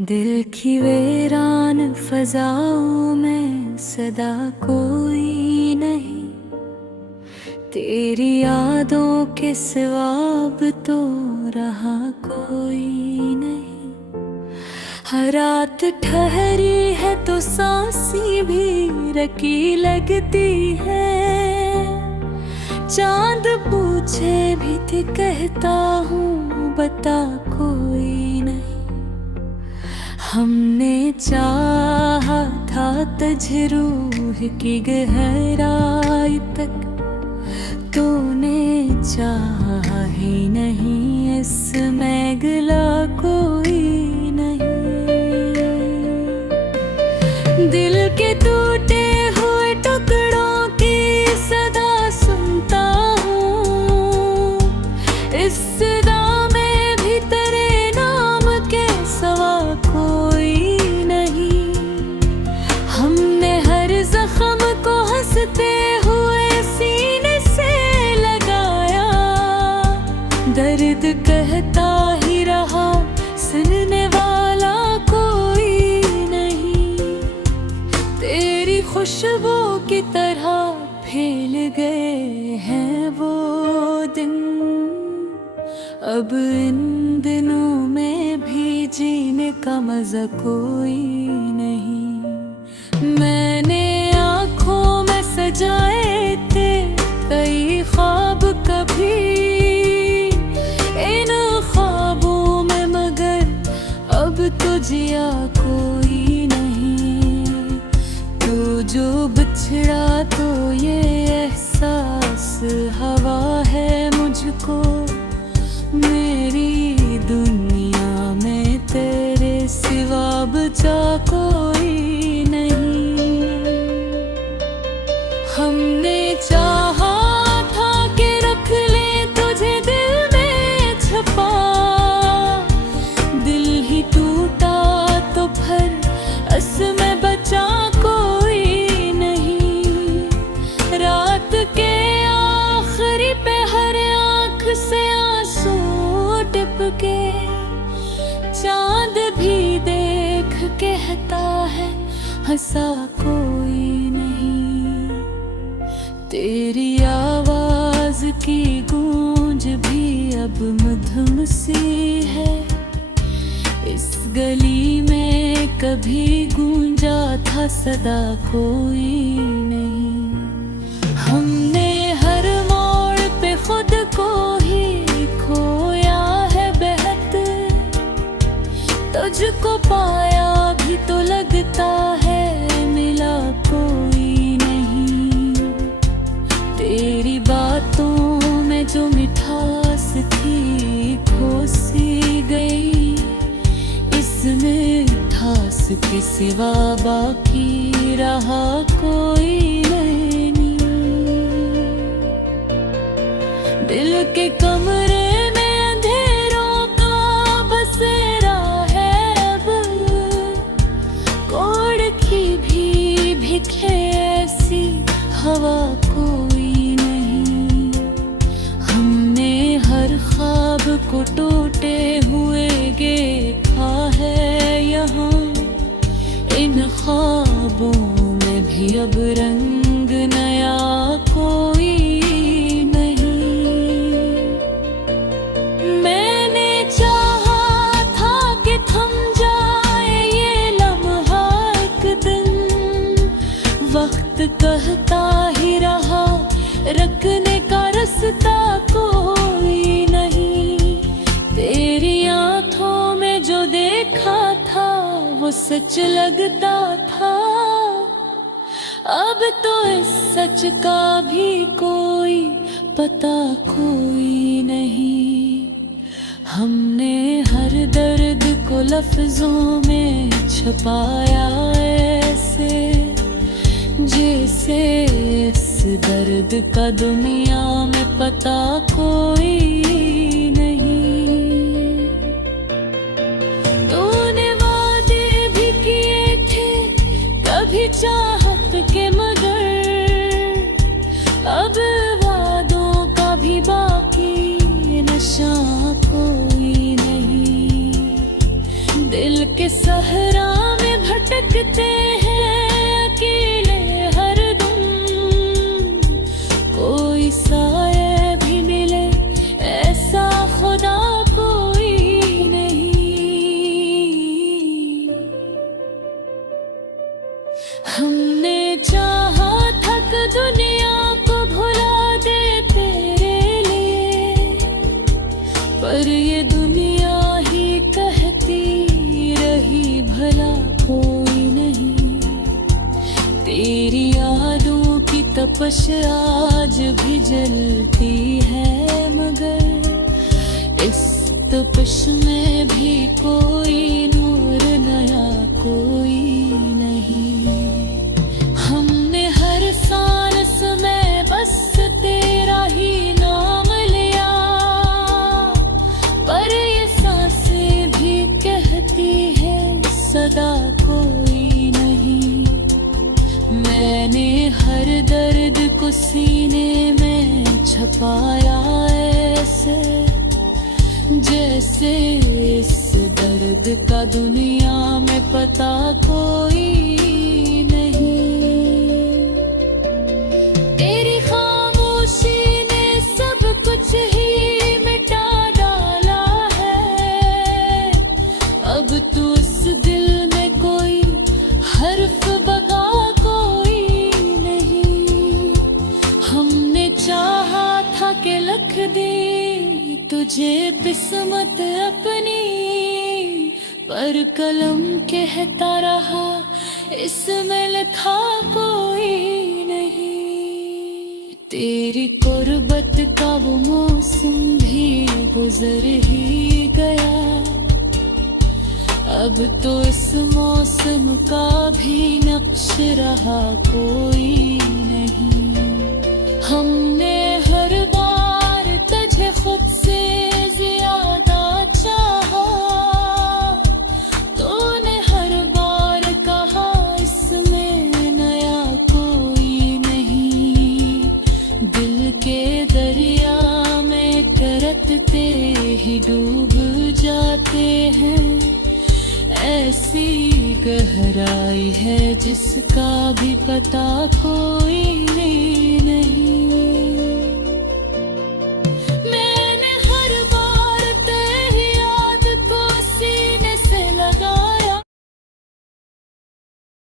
दिल की वीरान फजाओं में सदा कोई नहीं, तेरी यादों के सिवा अब तो रहा कोई नहीं। हर रात ठहरी है तो सांसी भी रकी लगती है, चांद पूछे भी थी कहता हूँ बता कोई नहीं। हमने चाहा था तुझ रूह की गहराई तक, तूने चाहा ही नहीं, इसमें गिला कोई नहीं। दिल के टूटे हुए टुकड़ों की सदा सुनता हूँ, इस सदा में भी तेरे नाम के सवा कोई नहीं। हमने हर जख्म को हंसते हुए सीने से लगाया, दर्द कहता ही रहा सुनने वाला कोई नहीं। तेरी खुशबू की तरह फैल गए हैं वो दिन, अब इन दिनों में भी जीने का मजा कोई नहीं। मैंने आँखों में सजाए थे कई ख्वाब कभी, इन ख्वाबों में मगर अब तो जिया कोई नहीं। तू जो बिछड़ा तो ये एहसास हवा है मुझको, मेरी दुनिया में तेरे सिवा बचा कोई नहीं। हमने चाहा था कि रख ले तुझे दिल में छुपा, दिल ही टूटा तो फिर इसमें बचा कोई नहीं। रात के आखिरी पहर आँख से आंसू टिपके, चांद भी देख कहता है हंसा कोई नहीं। तेरी आवाज की गूंज भी अब मधुम सी है, इस गली में कभी गूंजा था सदा कोई नहीं। हमने हर मोड़ पे खुद को ही खोया है बेहद, तुझको पाया भी तो लगता है मिला कोई नहीं। तेरी बातों में जो मिठास थी खो सी गई, इसमें मिठास के सिवा बाकी रहा कोई नहीं। दिल के कमरे में अंधेरों का बसेरा है अब, कोड़ की भी भिखे ऐसी हवा कोई नहीं। हमने हर ख्वाब को टूटे हुए देखा है यहाँ, इन ख्वाबों में भी अब रंग नया कोई नहीं। मैंने चाहा था कि थम जाए ये लम्हा एक दिन, वक्त कहता ही रहा रखने का रास्ता कोई नहीं। तेरी आँखों में जो देखा था वो सच लगता था, अब तो इस सच का भी कोई पता कोई नहीं। हमने हर दर्द को लफ्जों में छुपाया ऐसे, जैसे इस दर्द का दुनिया में पता कोई नहीं। तूने वादे भी किए थे कभी चाहत के, मगर अब वादों का भी बाकी नशा कोई नहीं। दिल के सहरा में भटकते हैं अकेले हरदम, कोई साए भी मिले ऐसा खुदा कोई नहीं। हमने चाहा था कि दुनिया को भुला दे तेरे लिए, पर ये दुनिया ही कहती रही भला कोई नहीं। तेरी यादों की तपश आज भी जलती है, मगर इस तपश में भी कोई नूर नया कोई नहीं। हमने हर सांस में बस तेरा ही नाम लिया, पर ये सांसें भी कहती है सदा कोई नहीं। मैंने हर दर्द को सीने में छुपाया ऐसे, जैसे इस दर्द का दुनिया में पता कोई नहीं। तेरी खामोशी ने सब कुछ ही मिटा डाला है, अब तो इस दिल में कोई हर्फ बगा कोई नहीं। हमने चाहा था कि लिख दे तुझे किस्मत अपनी, पर कलम कहता रहा इसमें लिखा कोई नहीं। तेरी कुर्बत का वो मौसम भी गुजर ही गया, अब तो इस मौसम का भी नक्श रहा कोई नहीं। हमने हर बार तुझे खुद से ज्यादा चाहा, तूने हर बार कहा इसमें नया कोई नहीं। दिल के दरिया में करतते ही डूब जाते हैं, ऐसी गहराई है जिसका भी पता कोई नहीं।